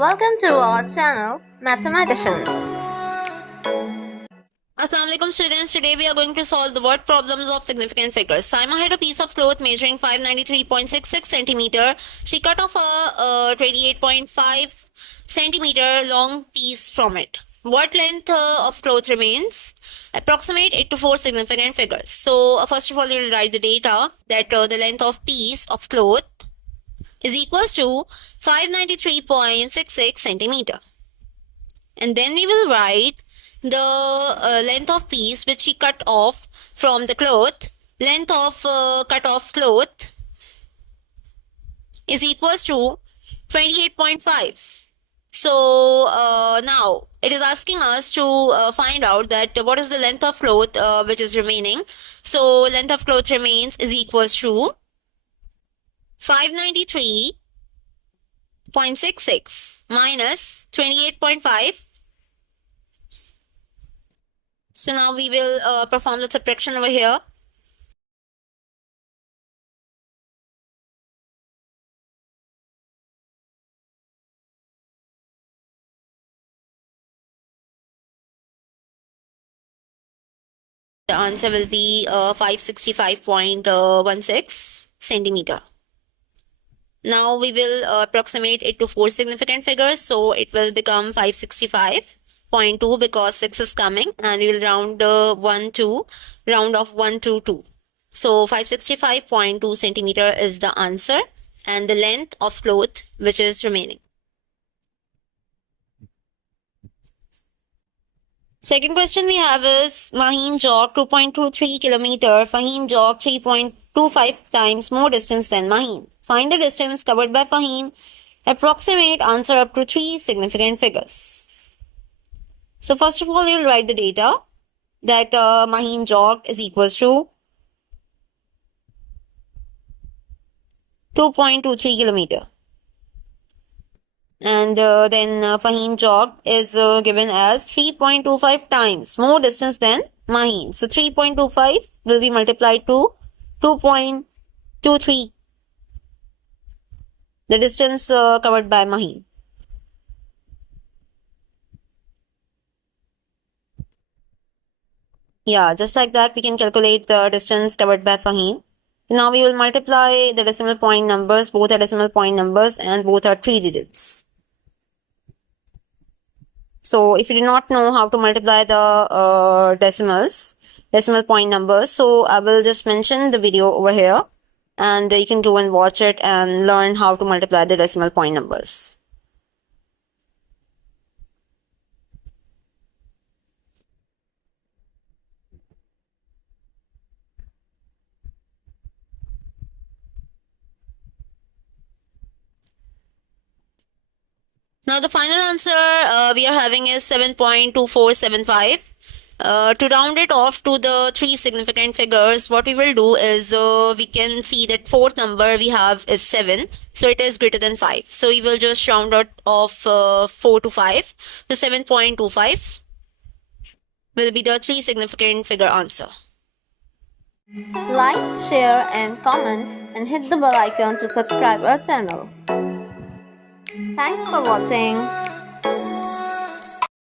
Welcome to our channel, Mathematicians. Assalamualaikum students, today we are going to solve the word problems of significant figures. Saima had a piece of cloth measuring 593.66 centimeter. She cut off a 28.5 centimeter long piece from it. What length of cloth remains? Approximate it to four significant figures. So first of all, you will write the data that the length of piece of cloth is equals to 593.66 centimeter. And then we will write the length of piece which she cut off from the cloth. Length of cut off cloth is equals to 28.5. So now it is asking us to find out that what is the length of cloth which is remaining. So length of cloth remains is equals to 593.66 minus 28.5. So now we will perform the subtraction over here. The answer will be 565.16 centimeter. Now we will approximate it to four significant figures. So it will become 565.2 because 6 is coming, and we will round round off 1 to 2. So 565.2 centimeter is the answer and the length of cloth which is remaining. Second question we have is Maheen jogged 2.23 kilometer. Fahim jogged 3.25 times more distance than Maheen. Find the distance covered by Fahim. Approximate answer up to three significant figures. So first of all, you will write the data that Maheen jogged is equals to 2.23 kilometer. And then Fahim jogged is given as 3.25 times more distance than Maheen. So 3.25 will be multiplied to 2.23, the distance covered by Maheen. Yeah, just like that we can calculate the distance covered by Fahim. Now we will multiply the decimal point numbers. Both are decimal point numbers and both are 3 digits. So if you do not know how to multiply the decimal point numbers, so I will just mention the video over here, and you can go and watch it and learn how to multiply the decimal point numbers. Now the final answer we are having is 7.2475. To round it off to the three significant figures, what we will do is we can see that fourth number we have is 7. So it is greater than 5. So we will just round it off 4 to 5. So 7.25 will be the three significant figure answer. Like, share and comment and hit the bell icon to subscribe our channel. Thanks for watching.